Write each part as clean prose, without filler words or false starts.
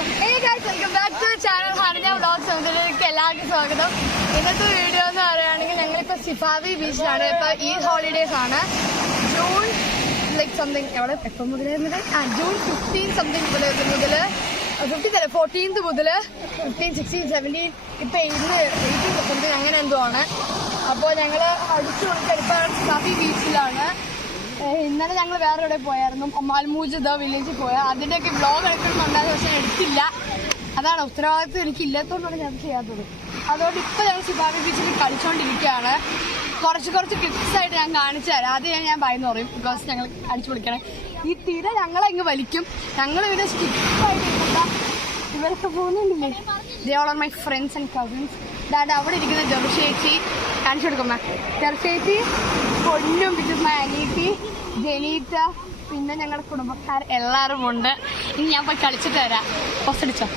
Welcome back to channel Harja vlogs. എല്ലാവർക്കും സ്വാഗതം. ഇന്നത്തെ വീഡിയോ എന്ന് പറയുകയാണെങ്കിൽ ഞങ്ങളിപ്പോൾ സിഫാവി ബീച്ചിലാണ്. ഇപ്പോൾ ഈ ഹോളിഡേസ് ആണ്. ജൂൺ സംതിങ് എവിടെ എപ്പം മുതൽ ജൂൺ 15 സംതിങ് മുതൽ 14th മുതൽ 15, 16, 17 ഇപ്പം ഇന്ന് 18 സംതിങ് അങ്ങനെ എന്തോ ആണ്. അപ്പോൾ ഞങ്ങൾ അടിച്ചു കൊടുത്തെടുപ്പാണ് സിഫാവി ബീച്ചിലാണ്. ഇന്നലെ ഞങ്ങൾ വേറെ എവിടെ പോയായിരുന്നു, മൽമൂജ് വില്ലേജിൽ പോയാൽ. അതിൻ്റെയൊക്കെ വ്ളോഗ് എടുക്കണമെന്നുണ്ടായിരുന്നു, പക്ഷെ എടുത്തില്ല. അതാണ് ഉത്തരവാദിത്വം എനിക്കില്ലാത്തതുകൊണ്ടാണ് ഞാൻ ചെയ്യാത്തത്. അതുകൊണ്ട് ഇപ്പോൾ ഞങ്ങൾ സിഫാവി ബീച്ചിൽ കളിച്ചുകൊണ്ടിരിക്കുകയാണ്. കുറച്ച് ക്ലിപ്സായിട്ട് ഞാൻ കാണിച്ചു തരാം. ആദ്യം ഞാൻ ഭയന്ന് പറയും, ബിക്കോസ് ഞങ്ങൾ അടിച്ചു പൊളിക്കണം. ഈ തിര ഞങ്ങളെ ഇങ്ങ് വലിക്കും. ഞങ്ങളിവിടെ സ്റ്റിക്കായിട്ട് ഇവരൊക്കെ പോകുന്നുണ്ടില്ലേ. They all are my friends and cousins. ദാണ്ട് അവിടെ ഇരിക്കുന്ന ജെറുഷേച്ചി കാണിച്ചു കൊടുക്കുമ്പോ ജെറുഷേച്ചി, പൊന്നും, ബിക്കോസ് മൈ അനീറ്റി, ജനീറ്റ, പിന്നെ ഞങ്ങളുടെ കുടുംബക്കാർ എല്ലാവരും ഉണ്ട്. ഇനി ഞാൻ പോയി കളിച്ചിട്ട് തരാം. പോസ്റ്റടിച്ചോ.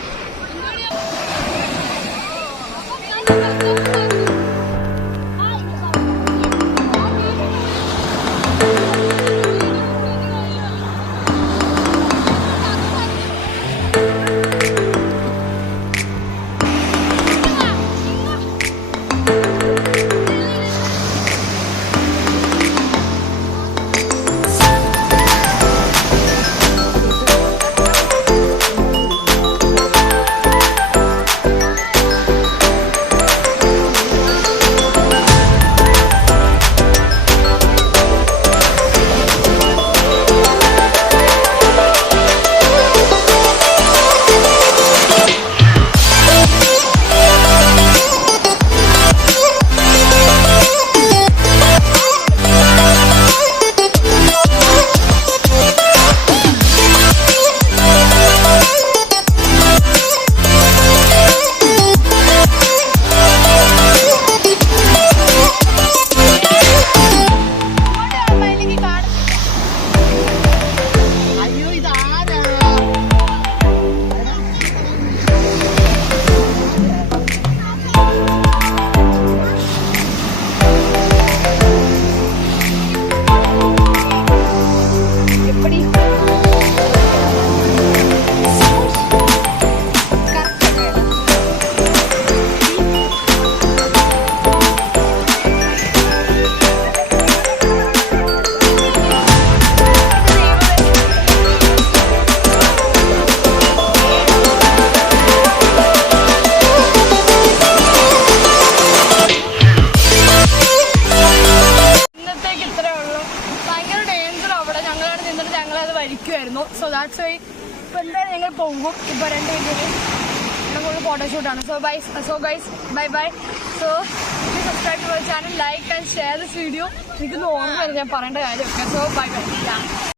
ായിരുന്നു. സോ ദാറ്റ്സ് വൈ ഇപ്പൊ എന്തായാലും ഞങ്ങൾ പോകും. ഇപ്പൊ 2 മിനിറ്റ് ഞങ്ങൾ ഫോട്ടോഷൂട്ടാണ്. So guys bye bye. So subscribe to my channel, like and share this video. എനിക്കൊന്ന് ഓർമ്മ വരും ഞാൻ പറയേണ്ട കാര്യമൊക്കെ. So bye by.